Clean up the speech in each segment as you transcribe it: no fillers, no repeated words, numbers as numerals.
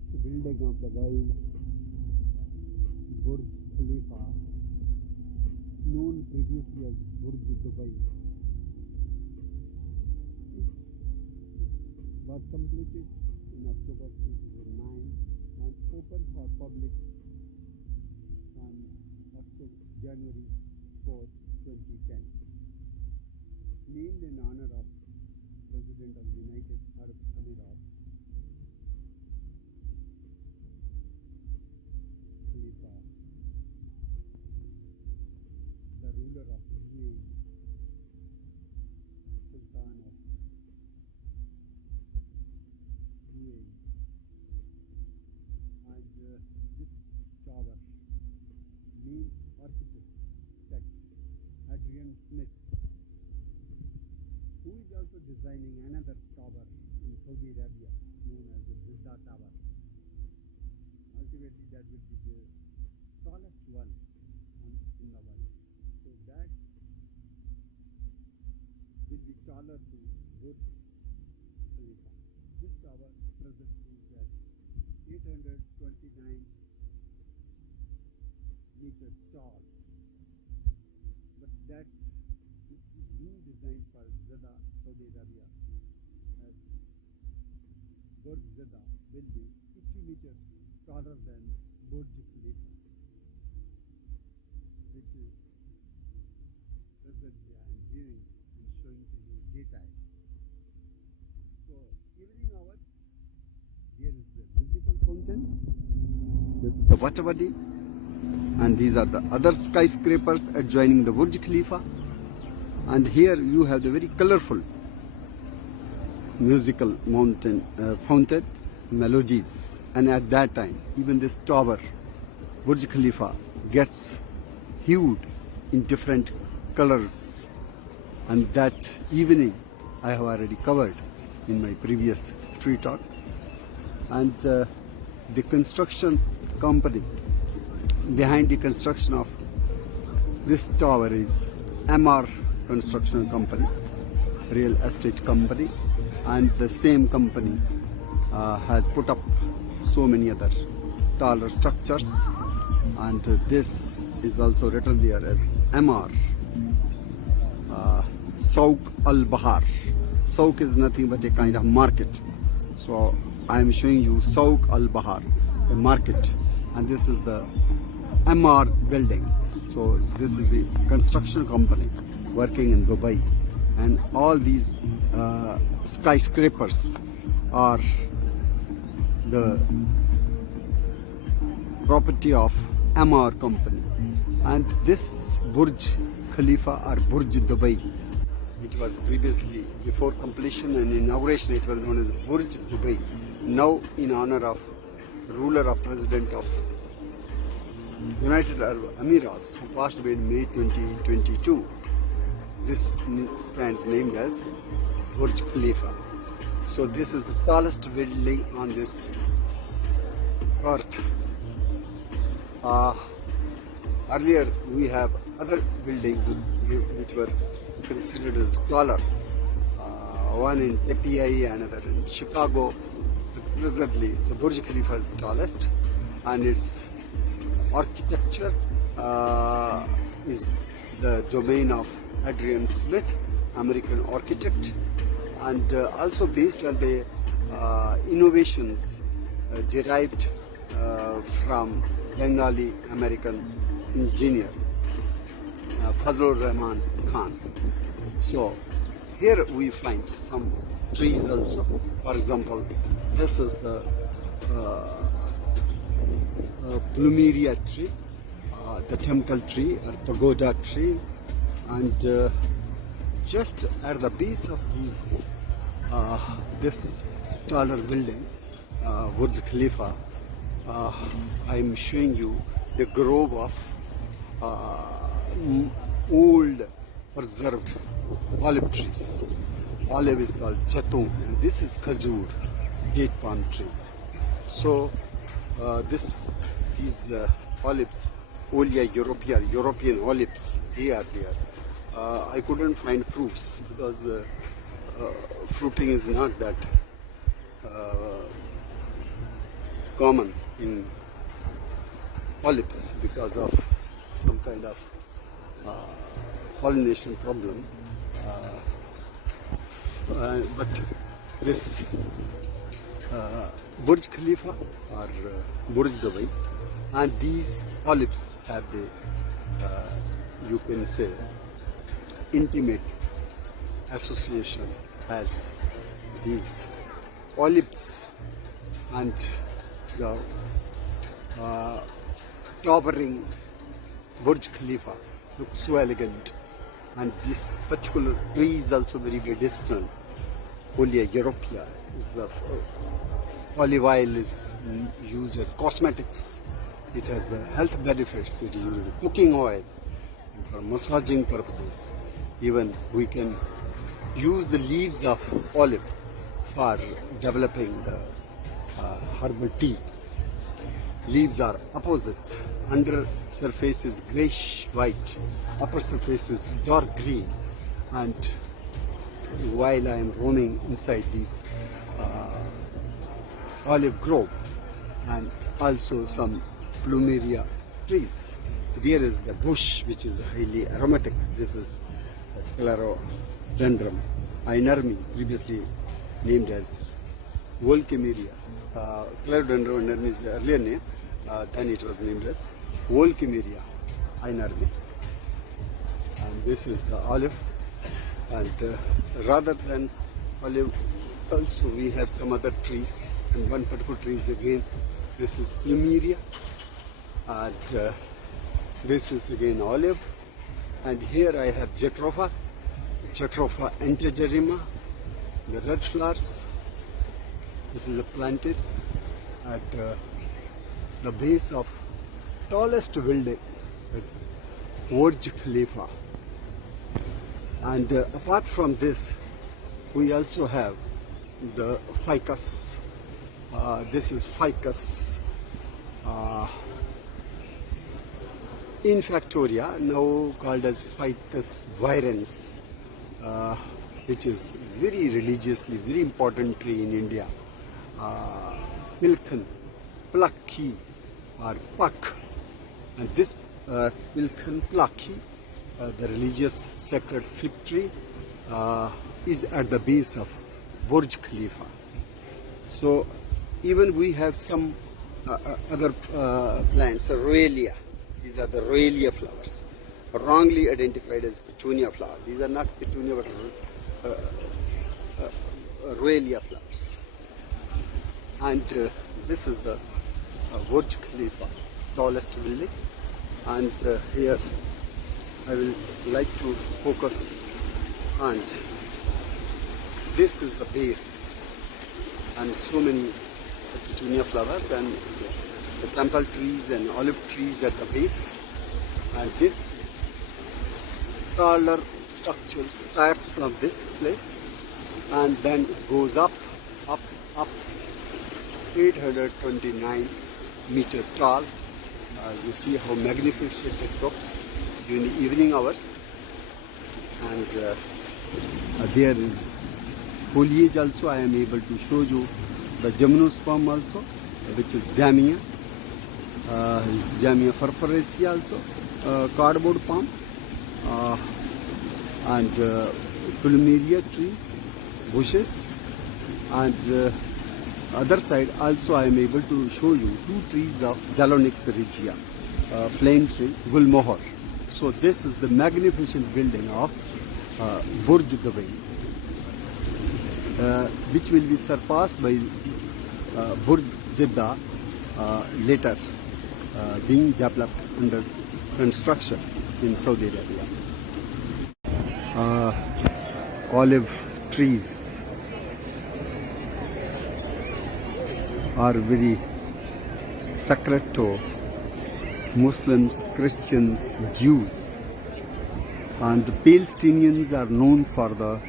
tallest building of the world, Burj Khalifa, known previously as Burj Dubai. It was completed in October 2009 and opened for public on January 4, 2010. Named in honor of President of the United Arab Emirates, Khalifa, the ruler of UAE, Sultan of UAE, and this tower, main architect Adrian Smith, who is also designing another tower in Saudi Arabia known as the Jeddah Tower. Ultimately, that will be the tallest one in the world. So that will be taller to Burj Khalifa. This tower presently is at 829 meters tall, but that which is being designed for Jeddah, Saudi Arabia, as Burj Jeddah will be 80 meters taller than Burj Khalifa, which presently I am viewing and showing to you daytime. So evening hours, there is a musical fountain, this is the water body, and these are the other skyscrapers adjoining the Burj Khalifa. And here you have the very colorful musical mountain fountains, melodies, and at that time even this tower Burj Khalifa gets hued in different colors, and that evening I have already covered in my previous tree talk. And the construction company behind the construction of this tower is MR construction company, real estate company, and the same company has put up so many other taller structures, and this is also written there as MR Souk Al Bahar. Souk is nothing but a kind of market, so I am showing you Souk Al Bahar, a market, and this is the MR building. So this is the construction company working in Dubai, and all these skyscrapers are the property of MR company. And this Burj Khalifa or Burj Dubai, it was previously, before completion and inauguration, it was known as Burj Dubai. Now in honor of ruler or president of United Arab Emirates, who passed away in May 2022, this stands named as Burj Khalifa. So this is the tallest building on this earth. Earlier we have other buildings which were considered as taller. One in API, another in Chicago. Presently the Burj Khalifa is the tallest, and its architecture is the domain of Adrian Smith, American architect, and also based on the innovations derived from Bengali American engineer Fazlur Rahman Khan. So here we find some trees also. For example, this is the plumeria tree, the temple tree or pagoda tree, and just at the base of these this taller building, Burj Khalifa, I am showing you the grove of old preserved olive trees. Olive is called Chatung, and this is Khajur, date palm tree. So these olives, Olia European olives, they are there. I couldn't find fruits because fruiting is not that common in olives because of some kind of pollination problem. But this Burj Khalifa or Burj Dubai, and these olives have the you can say intimate association as these olives and the towering Burj Khalifa look so elegant, and this particular tree is also very medicinal. Olea europea is the olive oil is used as cosmetics. It has the health benefits. It is used as cooking oil and for massaging purposes. Even we can use the leaves of olive for developing the herbal tea. Leaves are opposite. Under surface is grayish white, upper surface is dark green. And while I am roaming inside these olive grove and also some plumeria trees, there is the bush which is highly aromatic. This is the Clerodendron inermi, previously named as Volcameria. Clerodendron inermi is the earlier name, then it was named as Volcameria inermi. And this is the olive, and rather than olive also we have some other trees, and one particular tree is again, this is plumeria, and this is again olive, and here I have Jatropha antigerrima, the red flowers. This is planted at the base of tallest building, it's Burj Khalifa. And apart from this, we also have the ficus. This is ficus infactoria, now called as Ficus virens, which is very religiously very important tree in India. Pilkhan, Plakhi or Pak, and this Pilkhan Plakhi, the religious sacred fig tree, is at the base of Burj Khalifa. So even we have some other plants, Roelia. These are the Roelia flowers, wrongly identified as petunia flower. These are not petunia but Roelia flowers. And this is the Burj Khalifa, tallest building. And here I will like to focus on this is the base, and so many petunia flowers and the temple trees and olive trees at the base. And this taller structure starts from this place and then goes up, 829 meter tall. You see how magnificent it looks during the evening hours. And there is foliage also. I am able to show you the gymnosperm also, which is Jamia, Jamia furfuracea also, cardboard palm, and plumeria trees, bushes, and other side also I am able to show you two trees of Dalonyx regia, flame tree, Gulmohar. So this is the magnificent building of Burj Dubai, which will be surpassed by Burj Jeddah later, being developed under construction in Saudi Arabia. Olive trees are very sacred to Muslims, Christians, Jews, and the Palestinians are known for the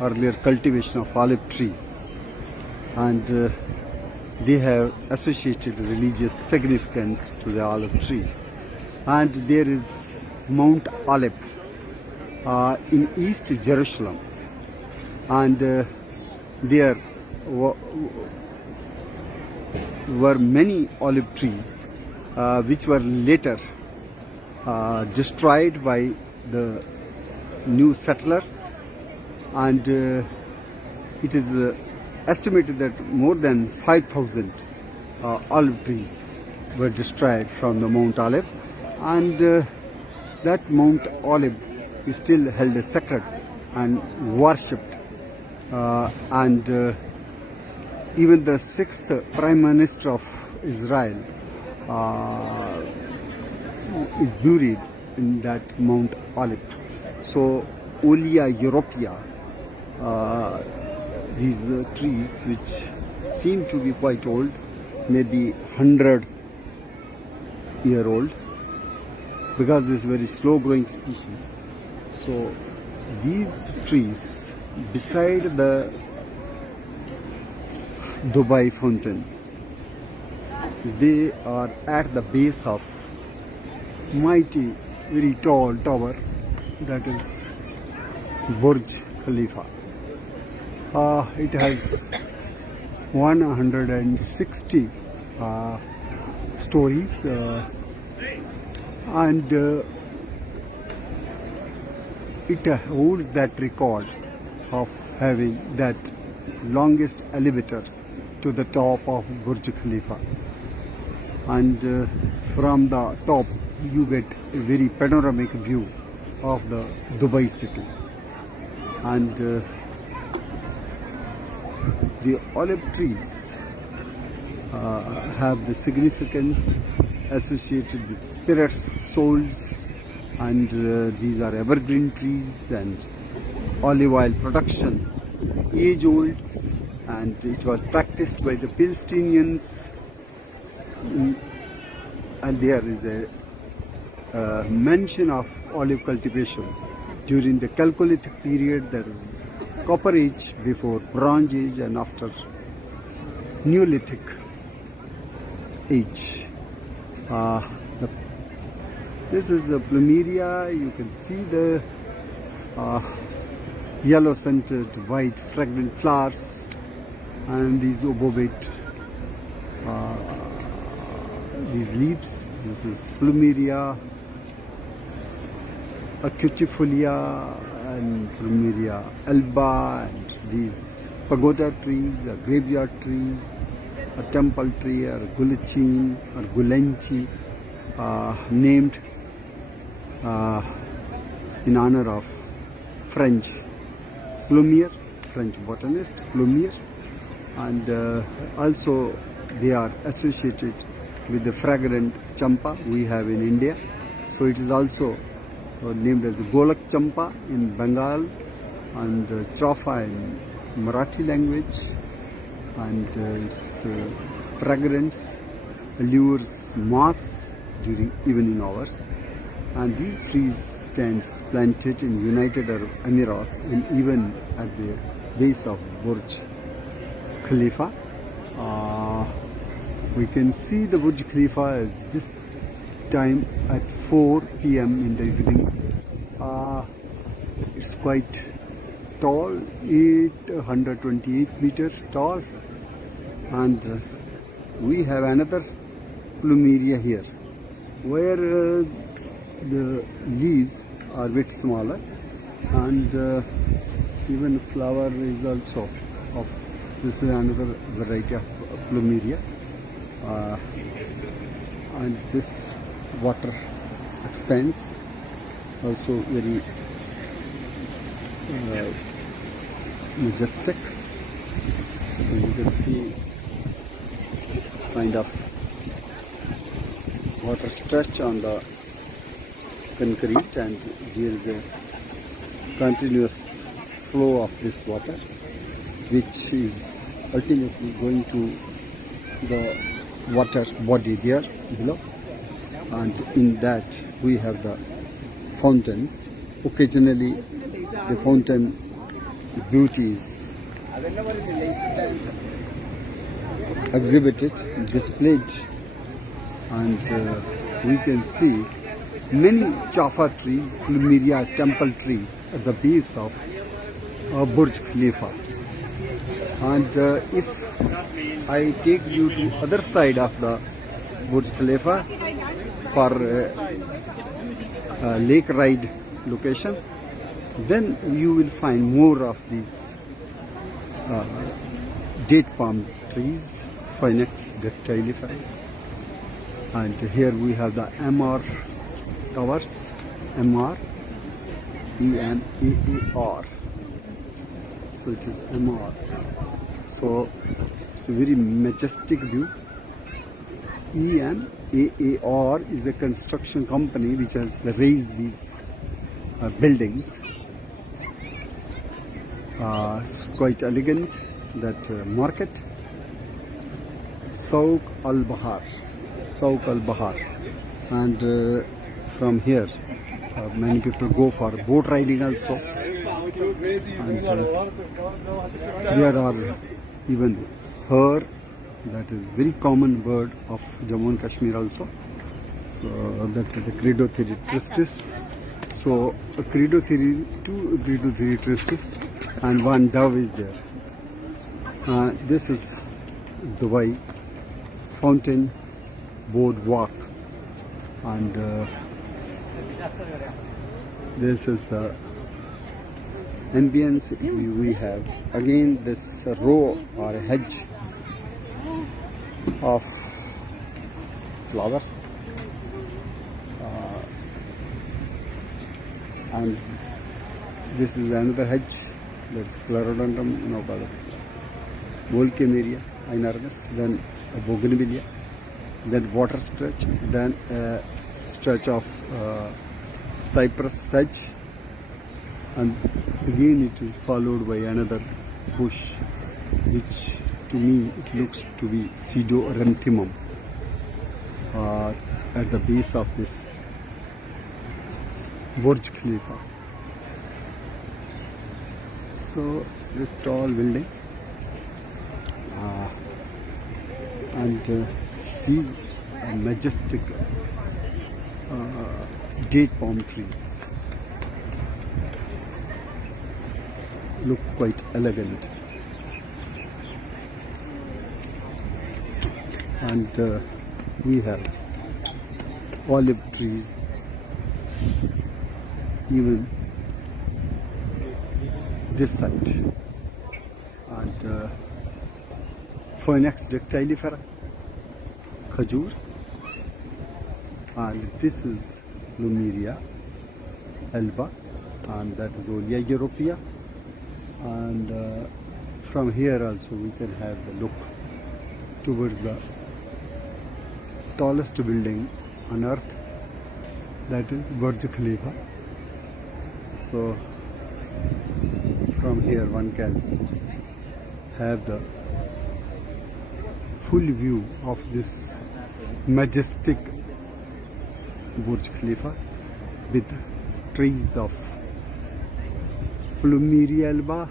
earlier cultivation of olive trees, and they have associated religious significance to the olive trees. And there is Mount Olive in East Jerusalem, and there were many olive trees which were later destroyed by the new settlers, and it is estimated that more than 5,000 olive trees were destroyed from the Mount Olive, and that Mount Olive is still held as sacred and worshipped, and even the sixth Prime Minister of Israel is buried in that Mount Olive. So Olea europea, these trees which seem to be quite old, maybe 100-year-old, because this is very slow growing species. So these trees beside the Dubai fountain, they are at the base of mighty, very tall tower, that is Burj Khalifa. It has 160 stories, and it holds that record of having that longest elevator to the top of Burj Khalifa. And from the top you get a very panoramic view of the Dubai city. And the olive trees have the significance associated with spirits, souls, and these are evergreen trees, and olive oil production is age old, and it was practiced by the Palestinians, and there is a mention of olive cultivation during the Chalcolithic period. There is Copper Age, before Bronze Age, and after Neolithic Age. This is a plumeria. You can see the yellow scented, white, fragrant flowers, and these obovate, these leaves. This is plumeria, acutifolia, and plumeria alba, and these pagoda trees, graveyard trees, a temple tree, or gulichin or gulenchi, named in honor of French Plumier, French botanist Plumier, and also they are associated with the fragrant champa we have in India. So it is also named as Golak Champa in Bengal, and Chofa in Marathi language, and its fragrance allures mass during evening hours. And these trees stands planted in United Arab Emirates and even at the base of Burj Khalifa. We can see the Burj Khalifa at this time at 4 p.m. in the evening. It's quite tall, 828 meters tall, and we have another plumeria here, where the leaves are a bit smaller, and even flower is also of this is another variety of plumeria, and this water expanse also very majestic. So you can see kind of water stretch on the concrete, and there is a continuous flow of this water, which is ultimately going to the water body there below, and in that we have the fountains. Occasionally the fountain beauty is exhibited, displayed, and we can see many chafa trees, plumeria temple trees at the base of Burj Khalifa. And if I take you to other side of the Burj Khalifa for lake ride location, then you will find more of these date palm trees, Phoenix dactylifera. And here we have the MR towers, MR, EMAAR. So it is MR. So it's a very majestic view. EMAAR is the construction company which has raised these buildings. It's quite elegant, that market. Souk al-Bahar. And from here many people go for boat riding also. And there are even her, that is very common bird of Jammu and Kashmir also. That is a Credotheri tristis. So two Credotheri tristis and one dove is there. This is Dubai Fountain Boardwalk, and this is the ambience we have. Again, this row or hedge of flowers, and this is another hedge. That's Clerodendron, no bother. Volcameria, enormous. Then a bougainvillea. Then water stretch. Then a stretch of cypress sedge. And again it is followed by another bush, which to me it looks to be Pseudoerythemum at the base of this Burj Khalifa. So this tall building, and these majestic date palm trees look quite elegant, and we have olive trees, even this side, and Phoenix dactylifera, khajur, and this is Plumeria alba, and that is Olea europea. And from here also we can have the look towards the tallest building on earth, that is Burj Khalifa. So from here one can have the full view of this majestic Burj Khalifa with trees of Plumeria alba,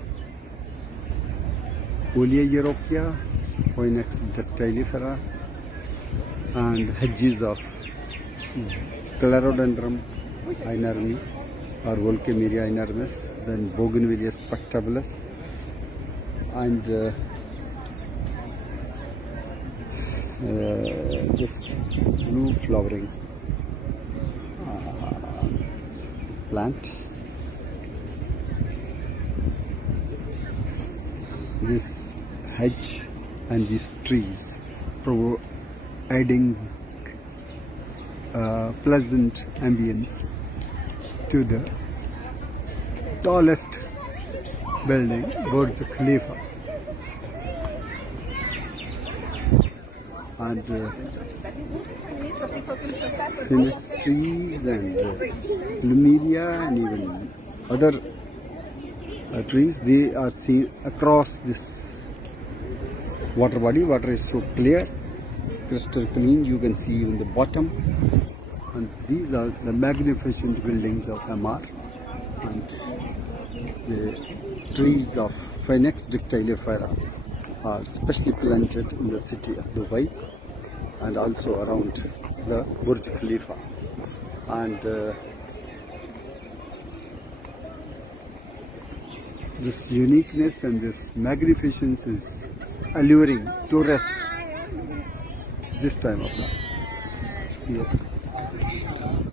Olea europea, Phoenix dactylifera, and hedges of Clerodendron inermi or Volcameria inermis, then Bougainvillea spectabilis, and this blue flowering plant. This hedge and these trees adding pleasant ambience to the tallest building, Burj Khalifa. And Phoenix trees and Plumeria and even other trees, they are seen across this water body. Water is so clear, crystal clean, you can see even the bottom. And these are the magnificent buildings of MR, and the trees of Phoenix dactylifera are specially planted in the city of Dubai and also around the Burj Khalifa. And This uniqueness and this magnificence is alluring tourists this time of night. Yeah.